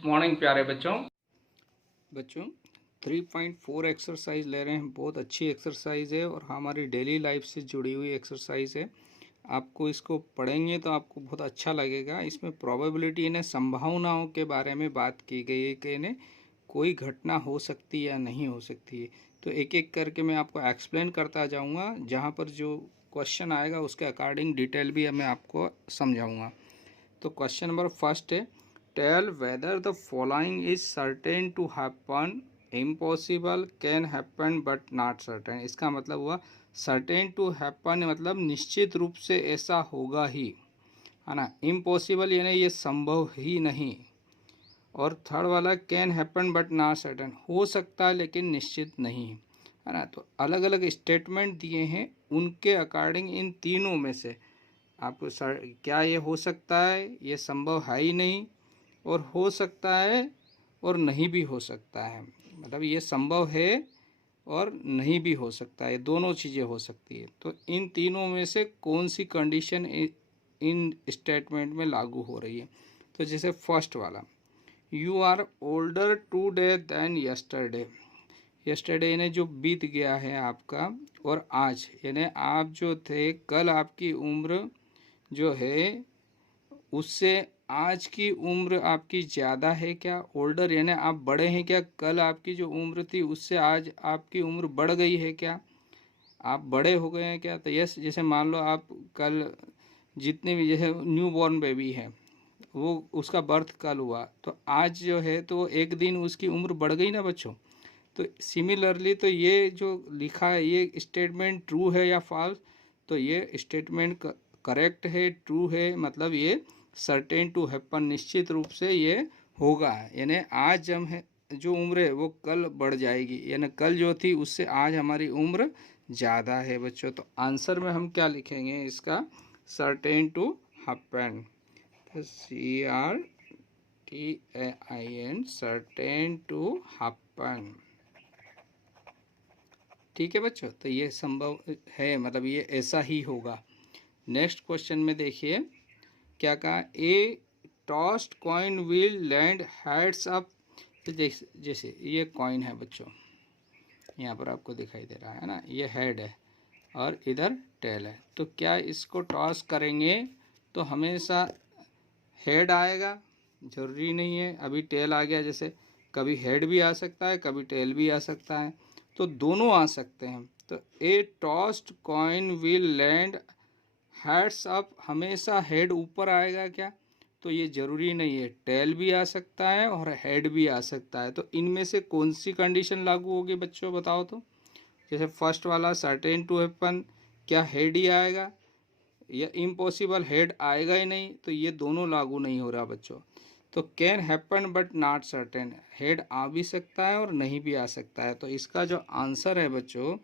Good morning प्यारे बच्चों 3.4 exercise ले रहे हैं। बहुत अच्छी एक्सरसाइज है और हमारी डेली लाइफ से जुड़ी हुई एक्सरसाइज है। आपको इसको पढ़ेंगे तो आपको बहुत अच्छा लगेगा। इसमें प्रोबेबिलिटी यानी संभावनाओं के बारे में बात की गई है कि यानी कोई घटना हो सकती है या नहीं हो सकती है। तो एक एक करके मैं आपको एक्सप्लेन करता जाऊँगा, जहाँ पर जो क्वेश्चन आएगा उसके अकॉर्डिंग डिटेल भी मैं आपको समझाऊँगा। तो क्वेश्चन नंबर फर्स्ट है, tell whether the following is certain to happen, impossible, can happen but not certain. इसका मतलब हुआ सर्टेन टू हैपन मतलब निश्चित रूप से ऐसा होगा ही, है ना। इम्पॉसिबल यानी ये संभव ही नहीं। और थर्ड वाला can happen but not certain, हो सकता है लेकिन निश्चित नहीं, है ना। तो अलग अलग स्टेटमेंट दिए हैं, उनके अकॉर्डिंग इन तीनों में से आपको क्या ये हो सकता है, ये संभव है ही नहीं, और हो सकता है और नहीं भी हो सकता है। मतलब ये संभव है और नहीं भी हो सकता है, दोनों चीज़ें हो सकती है। तो इन तीनों में से कौन सी कंडीशन इन स्टेटमेंट में लागू हो रही है। तो जैसे फर्स्ट वाला, you are older today than yesterday. Yesterday यानी जो बीत गया है आपका, और आज यानी आप जो थे कल, आपकी उम्र जो है उससे आज की उम्र आपकी ज़्यादा है क्या। ओल्डर यानी आप बड़े हैं क्या, कल आपकी जो उम्र थी उससे आज आपकी उम्र बढ़ गई है क्या, आप बड़े हो गए हैं क्या। तो यस, जैसे मान लो आप कल जितने भी जैसे न्यू बॉर्न बेबी है वो उसका बर्थ कल हुआ, तो आज जो है तो एक दिन उसकी उम्र बढ़ गई ना बच्चों। तो सिमिलरली तो ये जो लिखा है ये स्टेटमेंट ट्रू है या फॉल्स। तो ये स्टेटमेंट करेक्ट है, ट्रू है, मतलब ये सर्टेन टू हैपन, निश्चित रूप से ये होगा। यानी आज हम है जो उम्र है वो कल बढ़ जाएगी, यानी कल जो थी उससे आज हमारी उम्र ज़्यादा है बच्चों। तो आंसर में हम क्या लिखेंगे इसका, certain to happen, CRTAIN, certain to happen. ठीक है बच्चों, तो ये संभव है, मतलब ये ऐसा ही होगा। नेक्स्ट क्वेश्चन में देखिए क्या कहा, a tossed coin will land heads up. तो जैसे ये कॉइन है बच्चों, यहाँ पर आपको दिखाई दे रहा है ना, ये हेड है और इधर टेल है। तो क्या इसको टॉस करेंगे तो हमेशा हेड आएगा, जरूरी नहीं है। अभी टेल आ गया, जैसे कभी हेड भी आ सकता है कभी टेल भी आ सकता है, तो दोनों आ सकते हैं। तो a tossed coin will land heads up, हमेशा हेड ऊपर आएगा क्या, तो ये ज़रूरी नहीं है, टेल भी आ सकता है और हेड भी आ सकता है। तो इनमें से कौन सी कंडीशन लागू होगी बच्चों, बताओ तो। जैसे फर्स्ट वाला सर्टेन टू हैपन, क्या हेड ही आएगा, या इम्पॉसिबल हेड आएगा ही नहीं, तो ये दोनों लागू नहीं हो रहा बच्चों। तो can happen but not certain, head आ भी सकता है और नहीं भी आ सकता है। तो इसका जो आंसर है बच्चों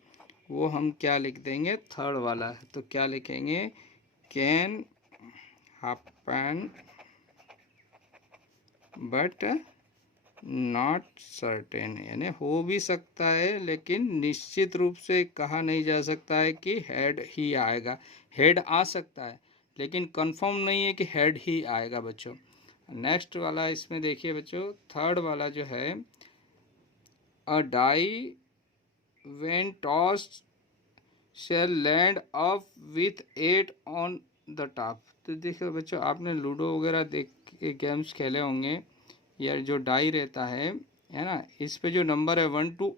वो हम क्या लिख देंगे, थर्ड वाला है। तो क्या लिखेंगे, can happen but not certain, यानी हो भी सकता है लेकिन निश्चित रूप से कहा नहीं जा सकता है कि हेड ही आएगा। हेड आ सकता है लेकिन कंफर्म नहीं है कि हेड ही आएगा बच्चों। नेक्स्ट वाला इसमें देखिए बच्चों, थर्ड वाला जो है, a die when tossed shall land up with 8 on the top. तो देखिए बच्चों, आपने लूडो वगैरह देख गेम्स खेले होंगे, या जो डाई रहता है ना, इस पे जो नंबर है 1 to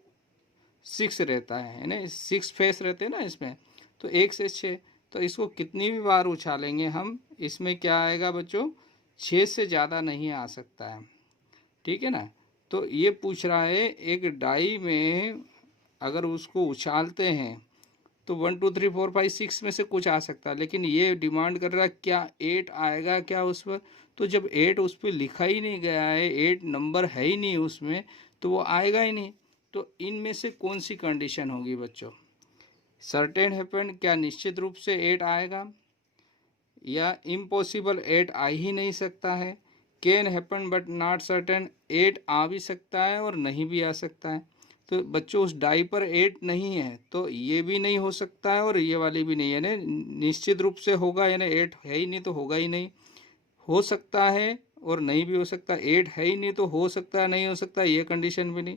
6 रहता है ना, 6 फेस रहते हैं ना इसमें। तो 1 से 6, तो इसको कितनी भी बार उछालेंगे हम, इसमें क्या आएगा बच्चों, 6 से ज़्यादा नहीं आ सकता है। ठीक है ना। तो ये पूछ रहा है एक डाई में अगर उसको उछालते हैं तो 1 2 3 4 5 6 में से कुछ आ सकता है, लेकिन ये डिमांड कर रहा है क्या 8 आएगा क्या उस पर। तो जब 8 उस पर लिखा ही नहीं गया है, 8 नंबर है ही नहीं उसमें, तो वो आएगा ही नहीं। तो इनमें से कौन सी कंडीशन होगी बच्चों, सर्टेन हैपन, क्या निश्चित रूप से 8 आएगा, या इम्पॉसिबल 8 आ ही नहीं सकता है। Can happen but not certain, 8 आ भी सकता है और नहीं भी आ सकता है। तो बच्चों उस डाई पर 8 नहीं है, तो ये भी नहीं हो सकता है और ये वाली भी नहीं है, यानी निश्चित रूप से होगा, यानी 8 है ही नहीं तो होगा ही नहीं। हो सकता है और नहीं भी हो सकता, 8 है ही नहीं तो हो सकता है नहीं हो सकता, ये कंडीशन भी नहीं।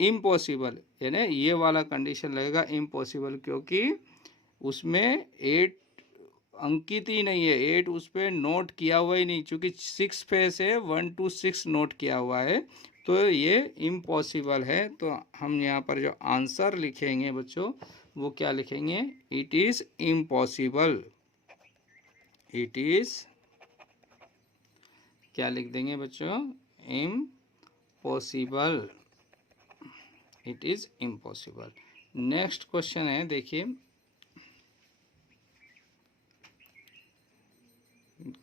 इम्पॉसिबल यानी ये वाला कंडीशन लगेगा इम्पॉसिबल, क्योंकि उसमें 8 अंकित ही नहीं है, 8 उस पर नोट किया हुआ ही नहीं, चूंकि 6 पे से 1 to 6 नोट किया हुआ है, तो ये इम्पॉसिबल है। तो हम यहाँ पर जो आंसर लिखेंगे बच्चों वो क्या लिखेंगे, it is impossible. It is क्या लिख देंगे बच्चों, impossible. It is impossible. Next question है, देखिए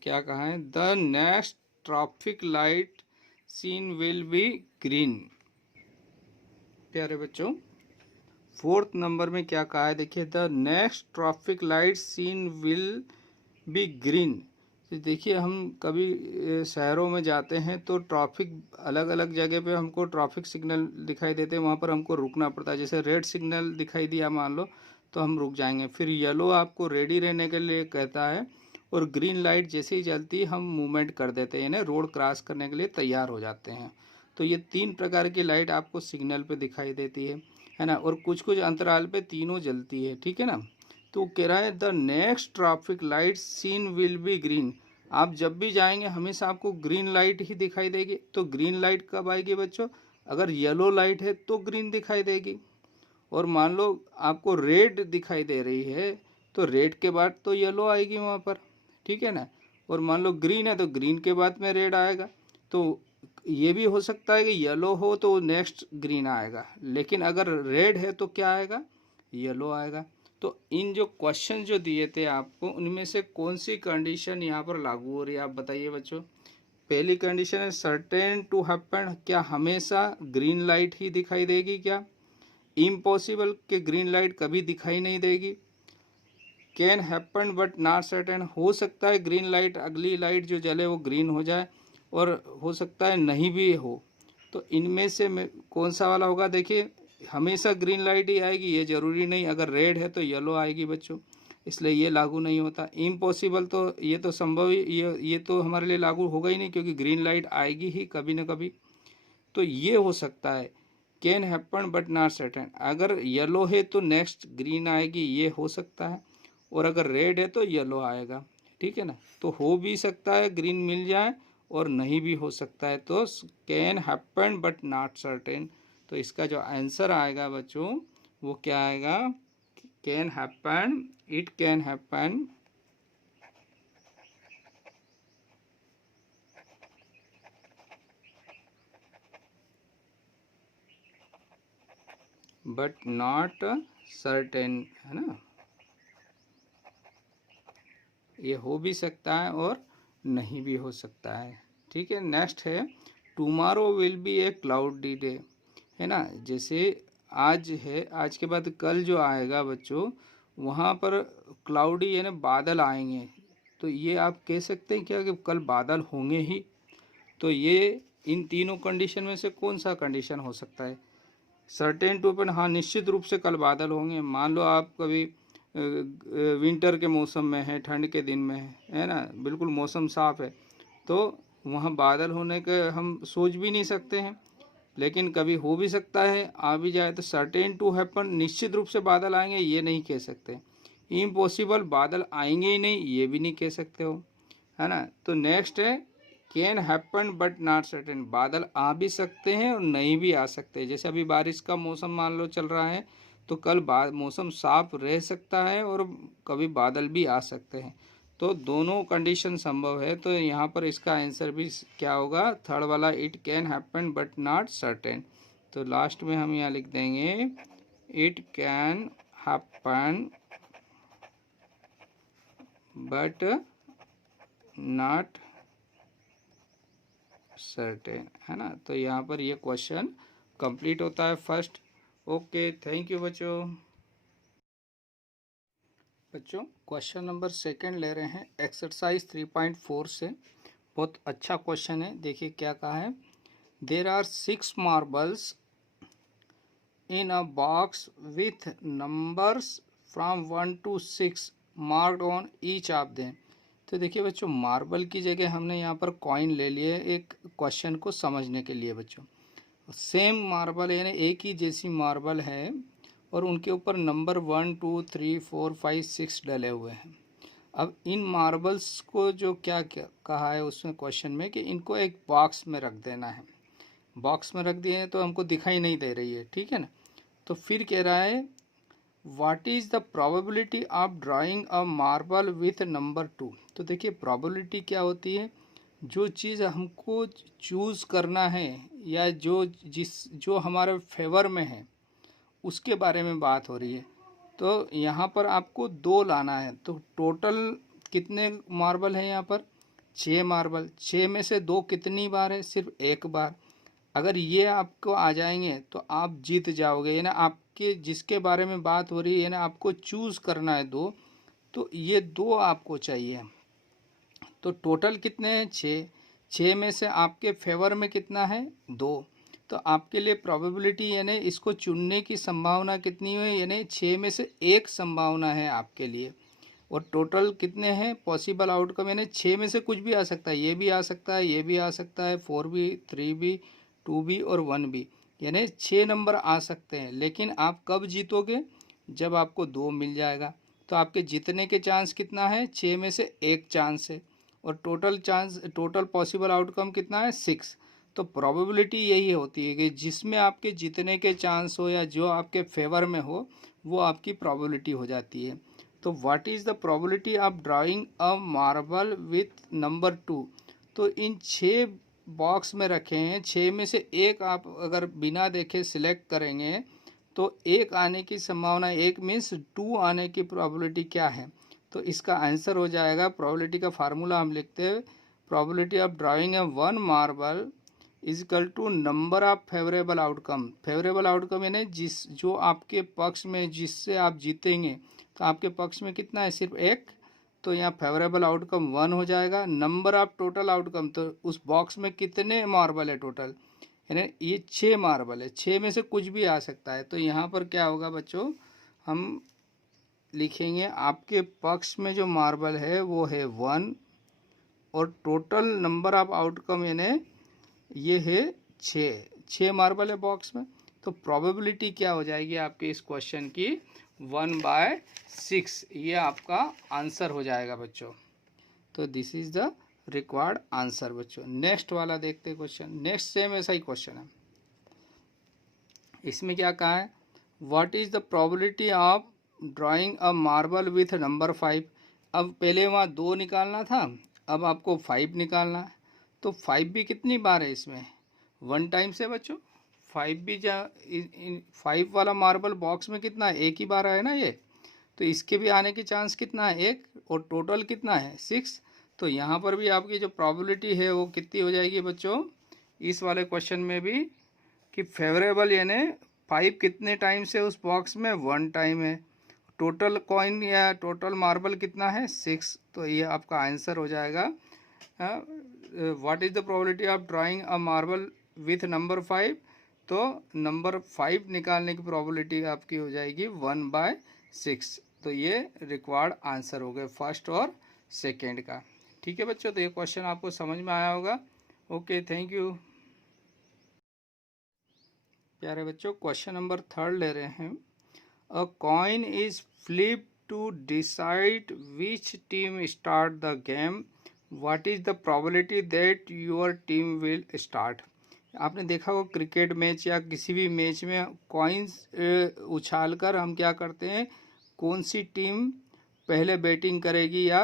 क्या कहा है, the next traffic light seen will be green. प्यारे बच्चों, 4th नंबर में क्या कहा है, देखिए the next traffic light seen will be green. देखिए हम कभी शहरों में जाते हैं तो ट्रैफिक अलग अलग जगह पे हमको ट्रैफिक सिग्नल दिखाई देते हैं, वहाँ पर हमको रुकना पड़ता है। जैसे रेड सिग्नल दिखाई दिया मान लो तो हम रुक जाएंगे, फिर येलो आपको रेडी रहने के लिए कहता है, और ग्रीन लाइट जैसे ही जलती हम मूवमेंट कर देते हैं, यानी रोड क्रॉस करने के लिए तैयार हो जाते हैं। तो ये 3 प्रकार की लाइट आपको सिग्नल पे दिखाई देती है ना, और कुछ कुछ अंतराल पे तीनों जलती है, ठीक है ना। तो कह रहा है the next traffic light seen will be green. आप जब भी जाएंगे हमेशा आपको ग्रीन लाइट ही दिखाई देगी। तो ग्रीन लाइट कब आएगी बच्चों, अगर येलो लाइट है तो ग्रीन दिखाई देगी, और मान लो आपको रेड दिखाई दे रही है तो रेड के बाद तो येलो आएगी वहाँ पर, ठीक है ना। और मान लो ग्रीन है तो ग्रीन के बाद में रेड आएगा। तो ये भी हो सकता है कि येलो हो तो नेक्स्ट ग्रीन आएगा, लेकिन अगर रेड है तो क्या आएगा, येलो आएगा। तो इन जो क्वेश्चन जो दिए थे आपको, उनमें से कौन सी कंडीशन यहाँ पर लागू हो रही है, आप बताइए बच्चों। पहली कंडीशन है सर्टेन टू हैपन, क्या हमेशा ग्रीन लाइट ही दिखाई देगी क्या। इम्पॉसिबल के ग्रीन लाइट कभी दिखाई नहीं देगी। Can happen but not certain, हो सकता है ग्रीन लाइट अगली लाइट जो जले वो ग्रीन हो जाए, और हो सकता है नहीं भी हो। तो इनमें से कौन सा वाला होगा, देखिए हमेशा ग्रीन लाइट ही आएगी ये ज़रूरी नहीं, अगर रेड है तो येलो आएगी बच्चों, इसलिए ये लागू नहीं होता। इम्पॉसिबल तो ये तो संभव ही, ये तो हमारे लिए लागू होगा ही नहीं, क्योंकि ग्रीन लाइट आएगी ही कभी ना कभी। तो ये हो सकता है can happen but not certain, अगर येलो है तो नेक्स्ट ग्रीन आएगी, ये हो सकता है, और अगर रेड है तो येलो आएगा, ठीक है ना। तो हो भी सकता है ग्रीन मिल जाए और नहीं भी हो सकता है, तो can happen but not certain. तो इसका जो आंसर आएगा बच्चों वो क्या आएगा, can happen, it can happen but not certain, है ना। ये हो भी सकता है और नहीं भी हो सकता है, ठीक है। नेक्स्ट है tomorrow will be A cloudy day, है ना। जैसे आज है, आज के बाद कल जो आएगा बच्चों वहाँ पर क्लाउडी यानी बादल आएंगे। तो ये आप कह सकते हैं क्या कि कल बादल होंगे ही। तो ये इन तीनों कंडीशन में से कौन सा कंडीशन हो सकता है, सर्टेन टू ओपन, हाँ निश्चित रूप से कल बादल होंगे। मान लो आप कभी विंटर के मौसम में है, ठंड के दिन में है ना, बिल्कुल मौसम साफ है, तो वहाँ बादल होने के हम सोच भी नहीं सकते हैं, लेकिन कभी हो भी सकता है आ भी जाए। तो सर्टेन टू हैपन, निश्चित रूप से बादल आएंगे ये नहीं कह सकते। इम्पॉसिबल, बादल आएंगे ही नहीं ये भी नहीं कह सकते हो, है ना। तो नेक्स्ट है can happen but not certain, बादल आ भी सकते हैं और नहीं भी आ सकते। जैसे अभी बारिश का मौसम मान लो चल रहा है, तो कल मौसम साफ रह सकता है और कभी बादल भी आ सकते हैं। तो दोनों कंडीशन संभव है। तो यहाँ पर इसका आंसर भी क्या होगा, थर्ड वाला, it can happen but not certain. तो लास्ट में हम यहाँ लिख देंगे it can happen but not certain, है ना। तो यहाँ पर ये क्वेश्चन कंप्लीट होता है फर्स्ट। ओके, थैंक यू बच्चों। बच्चों क्वेश्चन नंबर सेकंड ले रहे हैं एक्सरसाइज 3.4 से। बहुत अच्छा क्वेश्चन है, देखिए क्या कहा है। There are 6 marbles in a box with numbers from 1 to 6 marked on each of them. तो देखिए बच्चों, मार्बल की जगह हमने यहाँ पर कॉइन ले लिए एक क्वेश्चन को समझने के लिए बच्चों। सेम मार्बल यानी एक ही जैसी मार्बल है और उनके ऊपर नंबर 1 2 3 4 5 6 डले हुए हैं। अब इन मार्बल्स को जो क्या कहा है उसमें क्वेश्चन में कि इनको एक बॉक्स में रख देना है। बॉक्स में रख दिए हैं तो हमको दिखाई नहीं दे रही है, ठीक है ना। तो फिर कह रहा है what is the probability of drawing a marble with number 2। तो देखिए प्रोबेबिलिटी क्या होती है, जो चीज़ हमको चूज़ करना है या जो हमारे फेवर में है उसके बारे में बात हो रही है। तो यहाँ पर आपको 2 लाना है। तो टोटल कितने मार्बल है यहाँ पर? 6 मार्बल। 6 में से 2 कितनी बार है? सिर्फ एक बार। अगर ये आपको आ जाएंगे तो आप जीत जाओगे। यानी आपके जिसके बारे में बात हो रही है ना, आपको चूज़ करना है 2, तो ये 2 आपको चाहिए। तो टोटल कितने हैं? 6। 6 में से आपके फेवर में कितना है? 2। तो आपके लिए प्रोबेबिलिटी यानी इसको चुनने की संभावना कितनी है? यानी 6 में से 1 संभावना है आपके लिए। और टोटल कितने हैं पॉसिबल आउटकम? यानी 6 में से कुछ भी आ सकता है, ये भी आ सकता है, ये भी आ सकता है, 4 भी, 3 भी, 2 भी और 1 भी। यानी 6 नंबर आ सकते हैं। लेकिन आप कब जीतोगे? जब आपको 2 मिल जाएगा। तो आपके जीतने के चांस कितना है? 6 में से 1 चांस है। और टोटल पॉसिबल आउटकम कितना है? 6। तो प्रोबेबिलिटी यही होती है कि जिसमें आपके जीतने के चांस हो या जो आपके फेवर में हो वो आपकी प्रोबेबिलिटी हो जाती है। तो what is the probability of drawing a marble with number 2। तो इन 6 बॉक्स में रखे हैं, 6 में से एक आप अगर बिना देखे सिलेक्ट करेंगे तो 1 आने की संभावना, 1 मीन्स 2 आने की प्रोबेबिलिटी क्या है? तो इसका आंसर हो जाएगा, प्रोबेबिलिटी का फार्मूला हम लिखते हैं, probability of drawing a 1 marble is equal to number of favourable outcome. Favourable outcome यानी जो आपके पक्ष में जिससे आप जीतेंगे, तो आपके पक्ष में कितना है? सिर्फ 1। तो यहाँ फेवरेबल आउटकम 1 हो जाएगा। नंबर ऑफ टोटल आउटकम, तो उस बॉक्स में कितने मार्बल है टोटल? यानी ये 6 मार्बल है, 6 में से कुछ भी आ सकता है। तो यहाँ पर क्या होगा बच्चों, हम लिखेंगे आपके पक्ष में जो मार्बल है वो है 1 और टोटल नंबर ऑफ आउटकम यानी ये है 6 मार्बल है बॉक्स में। तो प्रोबेबिलिटी क्या हो जाएगी आपके इस क्वेश्चन की? 1/6। ये आपका आंसर हो जाएगा बच्चों। तो this is the required answer बच्चों। नेक्स्ट वाला देखते हैं क्वेश्चन। नेक्स्ट सेम ऐसा ही क्वेश्चन है। इसमें क्या कहा है? What is the probability of drawing a marble with number 5। अब पहले वहाँ 2 निकालना था, अब आपको 5 निकालना है। तो 5 भी कितनी बार है इसमें? 1 टाइम से बच्चों। 5 भी 5 वाला मार्बल बॉक्स में कितना है? 1 ही बार है ना ये। तो इसके भी आने की चांस कितना है? 1। और टोटल कितना है? 6। तो यहाँ पर भी आपकी जो प्रोबेबिलिटी है वो कितनी हो जाएगी बच्चों इस वाले क्वेश्चन में भी, कि फेवरेबल यानी 5 कितने टाइम से उस बॉक्स में? 1 टाइम है। टोटल कॉइन या टोटल मार्बल कितना है? 6। तो ये आपका आंसर हो जाएगा। What is the probability of drawing a marble with number 5। तो नंबर 5 निकालने की प्रोबेबिलिटी आपकी हो जाएगी 1/6। तो ये रिक्वायर्ड आंसर हो गए फर्स्ट और सेकेंड का। ठीक है बच्चों, तो ये क्वेश्चन आपको समझ में आया होगा। Okay, thank you. प्यारे बच्चों, क्वेश्चन नंबर 3 ले रहे हैं। A coin is flip to decide which team start the game. What is the probability that your team will start. आपने देखा हो क्रिकेट मैच या किसी भी मैच में कॉइन्स उछाल कर हम क्या करते हैं, कौन सी टीम पहले बैटिंग करेगी या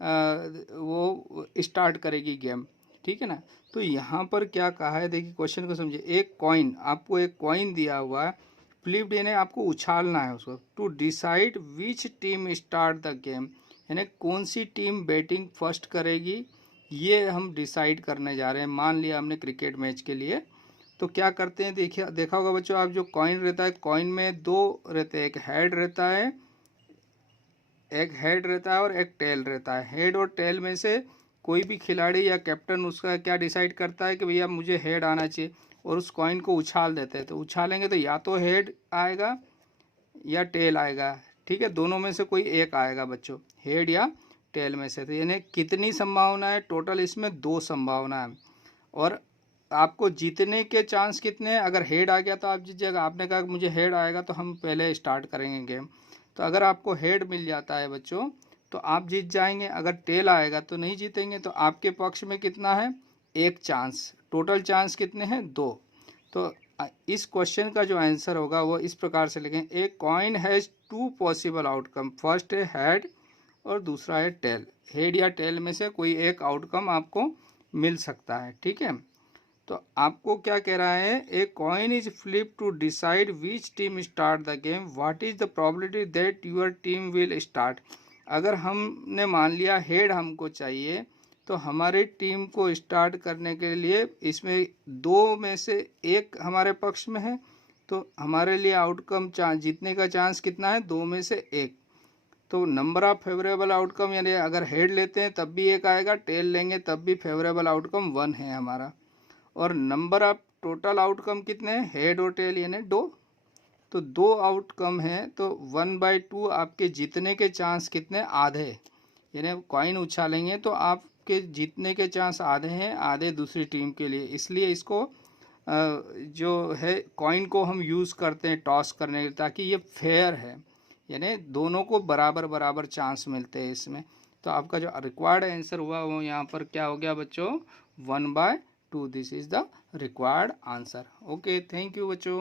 वो स्टार्ट करेगी गेम, ठीक है ना। तो यहाँ पर क्या कहा है, देखिए क्वेश्चन को समझिए। एक कॉइन, आपको एक कॉइन दिया हुआ है, फ्लिप्ड यानी आपको उछालना है उसको। To decide which team start the game, यानी कौन सी टीम बैटिंग फर्स्ट करेगी, ये हम डिसाइड करने जा रहे हैं। मान लिया हमने क्रिकेट मैच के लिए, तो क्या करते हैं, देखिए देखा होगा बच्चों आप, जो कॉइन रहता है, कॉइन में 2 रहते हैं, एक हेड रहता है, और एक टेल रहता है। हेड और टेल में से कोई भी खिलाड़ी या कैप्टन उसका क्या डिसाइड करता है कि भैया मुझे हेड आना चाहिए, और उस कॉइन को उछाल देते हैं। तो उछालेंगे तो या तो हेड आएगा या टेल आएगा, ठीक है, दोनों में से कोई एक आएगा बच्चों, हेड या टेल में से। तो यानी कितनी संभावना है टोटल, इसमें 2 संभावना है। और आपको जीतने के चांस कितने हैं? अगर हेड आ गया तो आप जीत जाएगा। आपने कहा मुझे हेड आएगा तो हम पहले स्टार्ट करेंगे गेम। तो अगर आपको हेड मिल जाता है बच्चों तो आप जीत जाएंगे। अगर टेल आएगा तो नहीं जीतेंगे। तो आपके पक्ष में कितना है? 1 चांस। टोटल चांस कितने हैं? 2। तो इस क्वेश्चन का जो आंसर होगा वो इस प्रकार से लिखें, a coin has 2 possible outcome, first है हेड और दूसरा है टेल। हेड या टेल में से कोई एक आउटकम आपको मिल सकता है। ठीक है, तो आपको क्या कह रहा है? A coin is flip to decide which team start the game, what is the probability that your team will start. अगर हमने मान लिया हेड हमको चाहिए तो हमारी टीम को स्टार्ट करने के लिए इसमें 2 में से 1 हमारे पक्ष में है। तो हमारे लिए आउटकम चांस जीतने का चांस कितना है? 2 में से 1। तो नंबर ऑफ फेवरेबल आउटकम, यानी अगर हेड लेते हैं तब भी 1 आएगा, टेल लेंगे तब भी फेवरेबल आउटकम 1 है हमारा। और नंबर ऑफ टोटल आउटकम कितने हैं? हेड और टेल यानी 2। तो 2 आउटकम है तो 1/2 आपके जीतने के चांस कितने? आधे। यानी कॉइन उछालेंगे तो आपके जीतने के चांस आधे हैं, आधे दूसरी टीम के लिए। इसलिए इसको जो है कॉइन को हम यूज़ करते हैं टॉस करने के लिए, ताकि ये फेयर है, यानी दोनों को बराबर बराबर चांस मिलते हैं इसमें। तो आपका जो रिक्वायर्ड आंसर हुआ वो यहाँ पर क्या हो गया बच्चों? 1/2। This is the required answer. Okay, thank you बच्चों।